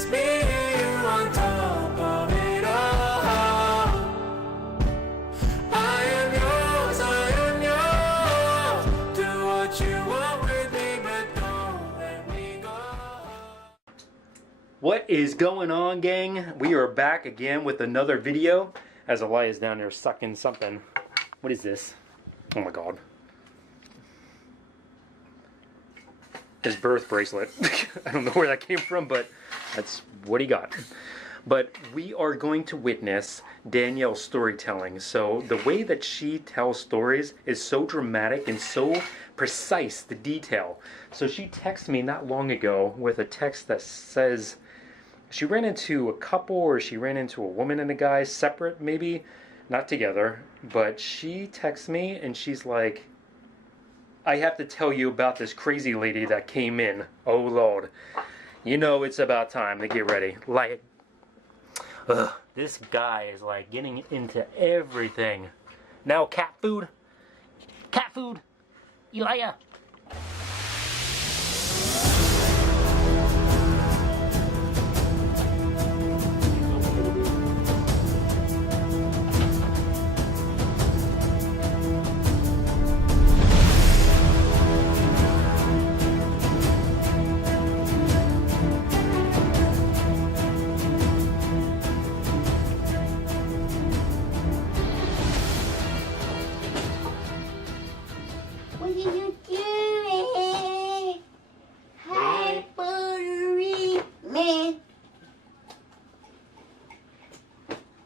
it's me and you on top of it all. I am yours, do what you want with me, but don't let me go. What is going on, gang? We are back again with another video. As Elias down there sucking something. What is this? Oh my god. His birth bracelet. I don't know where that came from, but that's what he got. But we are going to witness Danielle's storytelling. So the way that she tells stories is so dramatic and so precise, the detail. So she texted me not long ago with a text that says she ran into a couple, or she ran into a woman and a guy, separate maybe, not together, but she texts me and she's like, I have to tell you about this crazy lady that came in. Oh Lord. You know it's about time to get ready. Like, this guy is like getting into everything. Now cat food. Cat food. Elijah. What are you doing? Hi, Buttery Man.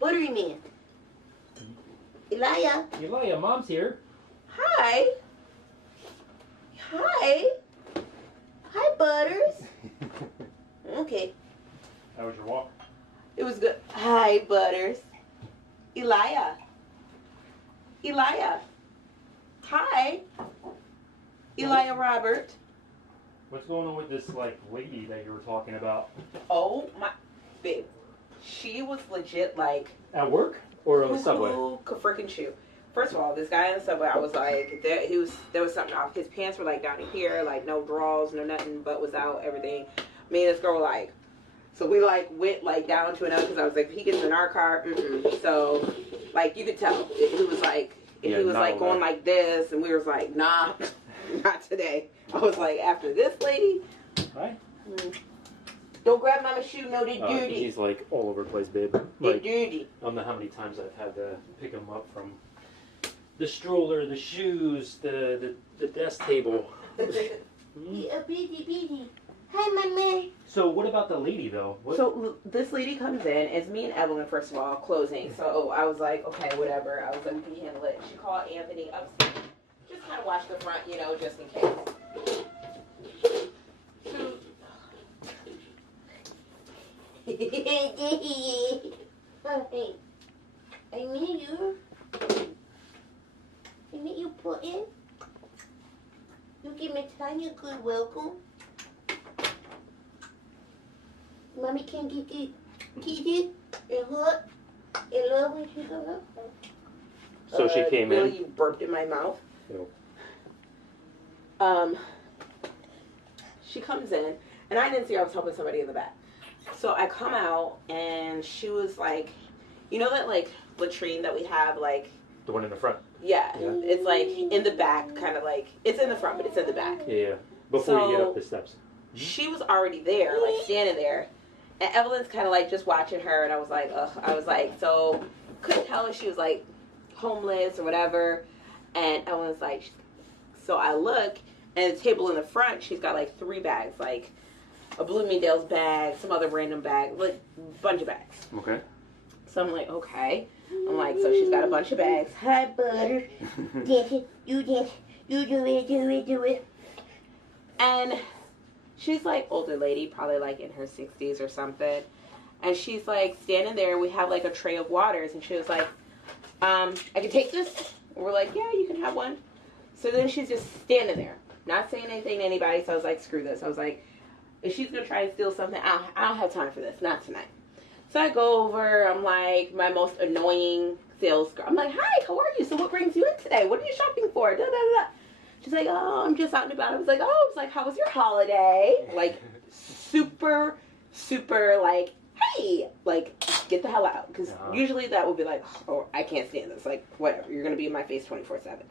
Buttery Man. Elijah. Elijah, mom's here. Hi. Hi. Hi, Butters. Okay. How was your walk? It was good. Hi, Butters. Elijah. Elijah. Hi. Elijah Robert. What's going on with this like lady that you were talking about? Oh my, babe. She was legit like. At work or on the subway? Who could freaking shoot? First of all, this guy in the subway, I was like, there was something off. His pants were like down in here, like no drawers, no nothing, butt was out, everything. Me and this girl were like, so we like went like down to another, because I was like, if he gets in our car, so like you could tell he was like, if he was like going like this, and we was like, nah, not today. I was like, after this lady, Hi. Don't grab mama's shoe, no, they're dirty. He's like all over the place, babe. They're Like, dirty. I don't know how many times I've had to pick him up from the stroller, the shoes, the desk table. Yeah, beady. Hi, mama. So what about the lady though? What? So this lady comes in. It's me and Evelyn, first of all, closing. So I was like, okay, whatever. I was like, we can handle it. She called Anthony upstairs. Just kind of watch the front, you know, just in case. I need you. I need you put in. You give me Tanya a good welcome. Mommy can get it kitty and hot and love when she comes up. So she came in. You burped in my mouth. No. She comes in, and I didn't see her. I was helping somebody in the back. So I come out, and she was like, you know that like latrine that we have, like The one in the front. yeah. It's like in the back, kind of like it's in the front, but it's in the back. Yeah. Before you get up the steps. She was already there, like standing there, and Evelyn's kind of like just watching her, and I was like, ugh. I was like, so couldn't tell if she was like homeless or whatever, and Evelyn's like, so I look, and the table in the front, she's got like 3 bags, like a Bloomingdale's bag, some other random bag, like a bunch of bags. Okay. So I'm like, okay. I'm like, so she's got a bunch of bags. Hi, Butter. Dance it. You dance. You do it. And she's like older lady, probably like in her 60s or something. And she's like standing there. We have like a tray of waters. And she was like, I can take this? And we're like, yeah, you can have one. So then she's just standing there, not saying anything to anybody. So I was like, screw this. I was like, if she's going to try and steal something, I don't have time for this. Not tonight. So I go over. I'm like my most annoying sales girl. I'm like, hi, how are you? So what brings you in today? What are you shopping for? Da, da, da. She's like, oh, I'm just out and about. I was like, how was your holiday? Like super super like, hey, like, get the hell out. Because Uh-huh. usually that would be like, oh, I can't stand this. Like, whatever. You're going to be in my face 24/7.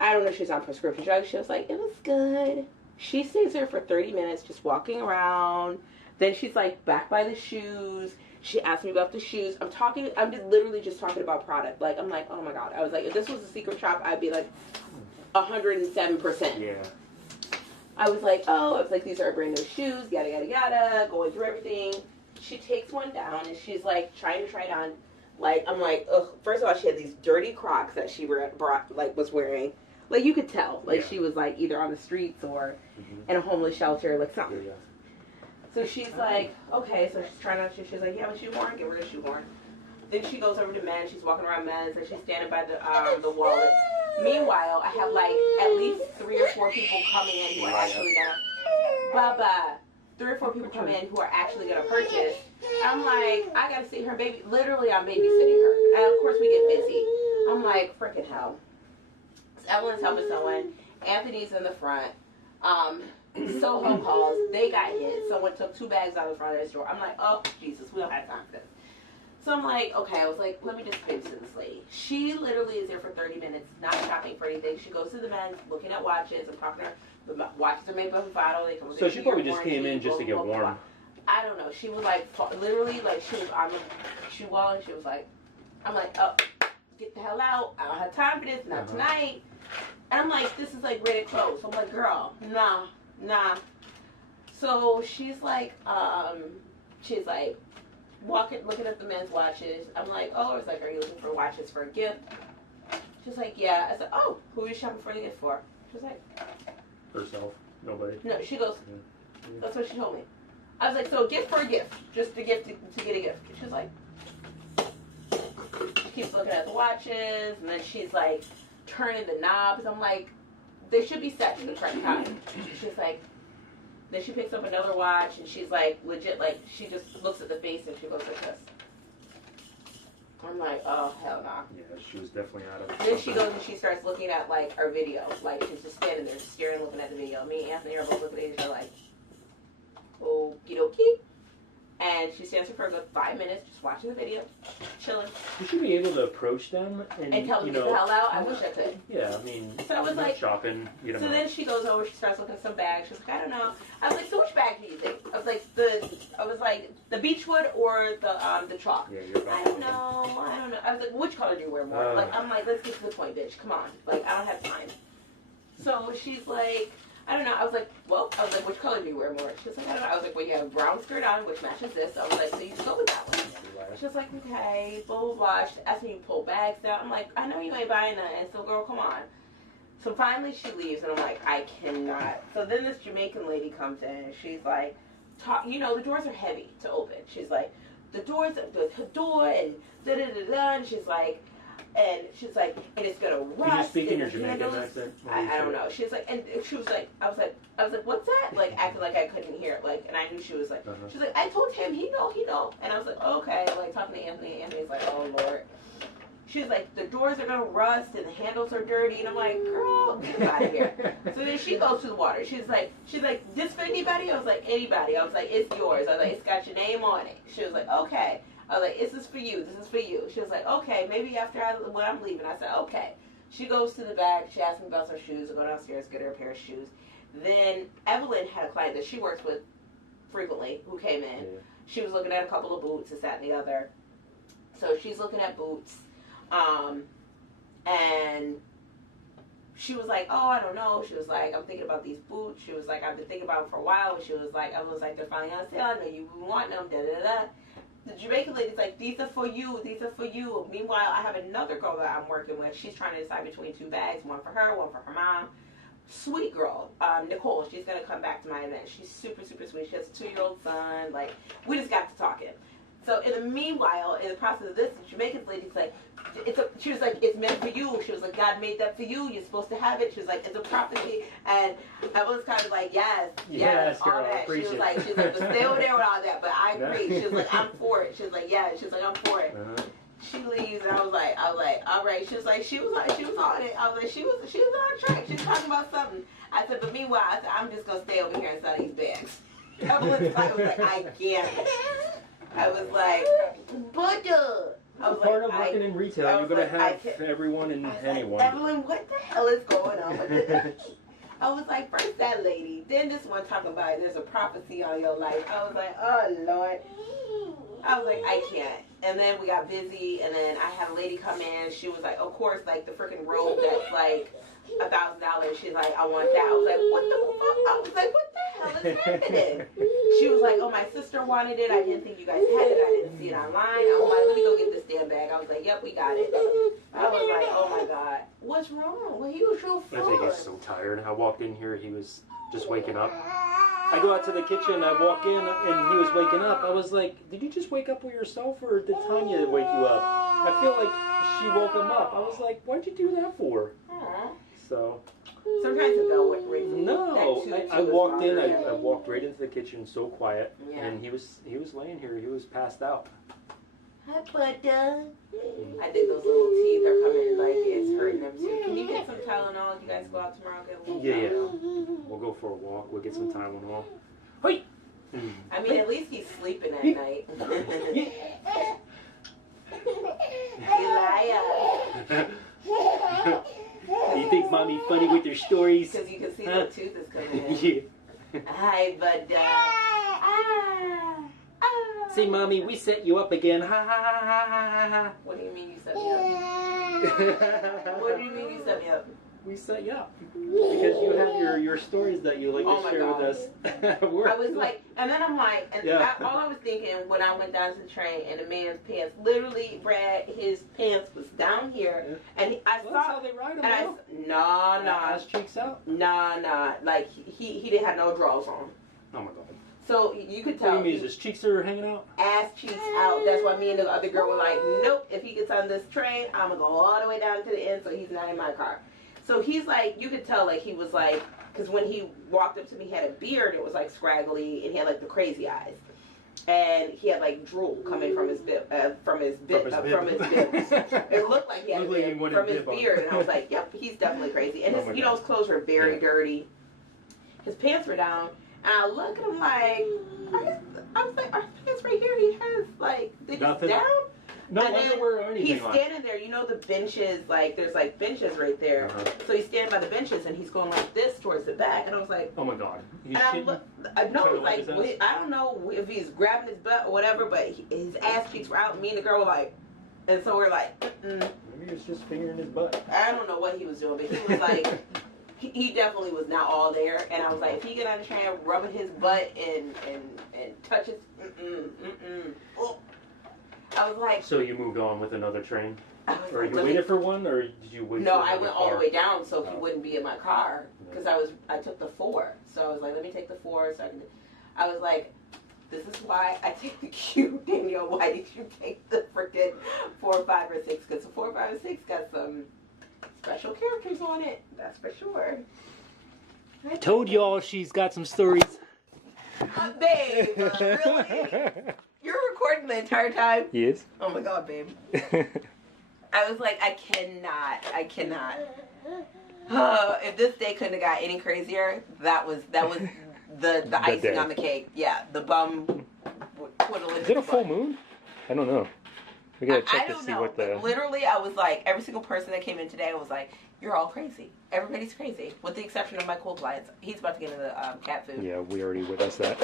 I don't know if she's on prescription drugs. She was like, it was good. She stays there for 30 minutes just walking around. Then she's like back by the shoes. She asked me about the shoes. I'm just literally just talking about product. Like, I'm like, oh my God. I was like, if this was a secret shop, I'd be like 107%. Yeah. I was like, these are brand new shoes, yada, yada, yada, going through everything. She takes one down and she's like trying to try it on. Like, I'm like, ugh. First of all, she had these dirty Crocs that she was wearing. Like, you could tell. Like, she was like either on the streets or in a homeless shelter, like something. Yeah. So she's like, okay, so she's trying on shoes. She's like, you have a shoehorn? Get rid of shoehorn. Then she goes over to men's. She's walking around men's and she's standing by the wallets. Meanwhile, I have like at least 3 or 4 people coming in who are actually gonna 3 or 4 people come in who are actually gonna purchase. I'm like, I gotta see her baby. Literally, I'm babysitting her, and of course we get busy. I'm like, freaking hell. So Evelyn's helping someone. Anthony's in the front. Soho calls. They got hit. Someone took 2 bags out of the front of the store. I'm like, oh Jesus, we don't have time for this. So I'm like, okay, I was like, let me just babysit this lady. She literally is there for 30 minutes, not shopping for anything. She goes to the men's, looking at watches. I'm talking to her. The watches are made by Vivado. They come with So she probably just came in just to get warm. I don't know. She was like, literally, like, she was on the shoe wall, and she was like, I'm like, oh, get the hell out. I don't have time for this, not tonight. And I'm like, this is like rated clothes. So I'm like, girl, nah. So she's like, walking, looking at the men's watches. I'm like, oh, I was like, are you looking for watches for a gift? She's like, yeah. I said, oh, who are you shopping for the gift for? She's like, Herself. Nobody. no. She goes, that's what she told me. I was like, so a gift for a gift, just a gift to get a gift. She's like, she keeps looking at the watches, and then she's like turning the knobs. I'm like, they should be set to the correct time. She's like, then she picks up another watch, and she's like, legit, like, she just looks at the face and she goes like this. I'm like, oh, hell nah. Yeah, she was definitely out of Then she goes and she starts looking at, like, our video. Like, she's just standing there, staring, looking at the video. Me and Anthony are both looking at each other like, okie dokie. And she stands there for a good 5 minutes, just watching the video, chilling. You should be able to approach them and tell them to get the hell out. I wish I could. Yeah, I mean, So I was like, shopping. You don't so know. then she goes over, she starts looking at some bags. She's like, I don't know. I was like, so which bag do you think? I was like, the Beechwood or the chalk? Yeah, you're I don't know. I was like, which color do you wear more? Like, I'm like, let's get to the point, bitch. Come on. Like, I don't have time. So she's like, I don't know. I was like, which color do you wear more? She's like, I don't know. I was like, well, you have a brown skirt on, which matches this. I was like, so you can go with that one. She was like, okay, blah, blah, blah. She asked me to pull bags down. I'm like, I know you ain't buying nothing. So, girl, come on. So finally she leaves, and I'm like, I cannot. So then this Jamaican lady comes in, and she's like, the doors are heavy to open. She's like, the door, and da-da-da-da, and she's like, and it's gonna rust. Can you speak in your Jamaican accent? I don't know. She's like, and she was like, I was like, what's that? Like, acting like I couldn't hear it. Like, and I knew she was like, she's like, I told him, he know. And I was like, okay. Like, talking to Anthony. Anthony's like, oh, Lord. She's like, the doors are gonna rust and the handles are dirty. And I'm like, girl, get out of here. So then she goes to the water. She's like, this for anybody? I was like, anybody. I was like, it's yours. I was like, it's got your name on it. She was like, okay. I was like, this is for you. This is for you. She was like, okay, maybe when I'm leaving. I said, okay. She goes to the back. She asked me about her shoes. I go downstairs, get her a pair of shoes. Then Evelyn had a client that she works with frequently who came in. Yeah. She was looking at a couple of boots, this, that, and the other. So she's looking at boots. And she was like, oh, I don't know. She was like, I'm thinking about these boots. She was like, I've been thinking about them for a while. And she was like, they're finally on sale. I know you want them, da-da-da-da. The Jamaican lady's like, these are for you. These are for you. Meanwhile, I have another girl that I'm working with. She's trying to decide between 2 bags, one for her, one for her mom. Sweet girl, Nicole. She's going to come back to my event. She's super, super sweet. She has a 2-year-old son. Like, we just got to talking. So in the meanwhile, in the process of this, the Jamaican lady's like, she was like, it's meant for you. She was like, God made that for you. You're supposed to have it. She was like, it's a prophecy. And I was kind of like, yes, girl, all that. She was like, but stay over there with all that. But I agree. She was like, I'm for it. She was like, yeah. She was like, I'm for it. She leaves, and I was like, all right. She was on it. I was like, she was on track. She was talking about something. I said, but meanwhile, I said, I'm just gonna stay over here and sell these bags. Evelyn's I was like, I can't. I was like, butter. I was Part like, of working in retail, I you're was gonna like, have everyone and I was anyone. like, Evelyn, what the hell is going on with this? I was like, first that lady, then this one talking about there's a prophecy on your life. I was like, oh Lord. I was like, I can't. And then we got busy, and then I had a lady come in. She was like, of course, like the freaking robe that's like $1,000. She's like, I want that. I was like, what the fuck? I was like, what the hell is happening? She was like, oh, my sister wanted it. I didn't think you guys had it. I didn't see it online. I'm like, let me go get this damn bag. I was like, yep, we got it. I was like, oh my God, what's wrong? Well, he was so fun. I think he's so tired. I walked in here, he was just waking up. I go out to the kitchen, I walk in, and he was waking up. I was like, did you just wake up with yourself, or did Tanya wake you up? I feel like she woke him up. I was like, why'd you do that for? Aww. So. Sometimes the bell would ring. No, I walked in. I walked right into the kitchen, so quiet, Yeah. and he was laying here. He was passed out. Hi, Butter. I think those little teeth are coming, like it's hurting them too. Can you get some Tylenol? You guys go out tomorrow, get a little Tylenol? We'll go for a walk. We'll get some Tylenol. Hey. I mean, at least he's sleeping at night. Elijah. You think mommy funny with her stories? Because you can see the tooth is coming in. Yeah. Hi, Butter. Say, mommy, we set you up again. Ha ha ha ha ha ha. What do you mean you set me up? What do you mean you set me up? We set you up because you have your stories that you like to share with us. I was like, and then I'm like, and all I was thinking when I went down to the train and the man's pants, literally, Brad, his pants was down here, and I saw. That's how they ride them. And no, ass cheeks out. No, like he didn't have no drawers on. Oh my God. So you could tell. What do you mean? His cheeks are hanging out? Ass cheeks out. That's why me and the other girl were like, nope. If he gets on this train, I'm gonna go all the way down to the end, so he's not in my car. So he's like, you could tell, like, he was like, because when he walked up to me, he had a beard, it was like scraggly, and he had like the crazy eyes. And he had like drool coming from his bib, from his bib. It looked like he had a bib from his beard, and I was like, yep, he's definitely crazy. And his, his clothes were very dirty. His pants were down, and I look at him like, I was like, our pants right here, he has like, they're just down? No underwear or anything. He's standing there, you know the benches, like there's like benches right there. So he's standing by the benches and he's going like this towards the back, and I was like, oh my God. I know, like I don't know if he's grabbing his butt or whatever, but his ass cheeks were out. And me and the girl were like, and so we're like, maybe he was just fingering his butt. I don't know what he was doing, but he was like, he definitely was not all there. And I was like, if he get on the train, rubbing his butt and touch his, oh. I was like... So you moved on with another train? Or like, you waited for one, or did you wait No, for I went all the way down so he Oh. wouldn't be in my car. Because I took the 4. So I was like, let me take the 4 so I can... I was like, this is why I take the Q. Danielle, why did you take the freaking 4, 5, or 6? Because the 4, 5, and 6 got some special characters on it. That's for sure. I told y'all she's got some stories. Babe, really? You're recording the entire time? Yes. Oh my God, babe. I was like, I cannot. If this day couldn't have got any crazier, that was the icing day. on the cake. Yeah, the bum twiddling. Is it a full moon? I don't know. We gotta check to see what the... But literally, I was like, every single person that came in today, I was like, you're all crazy. Everybody's crazy, with the exception of my cool clients. He's about to get into cat food. Yeah, we already witnessed that.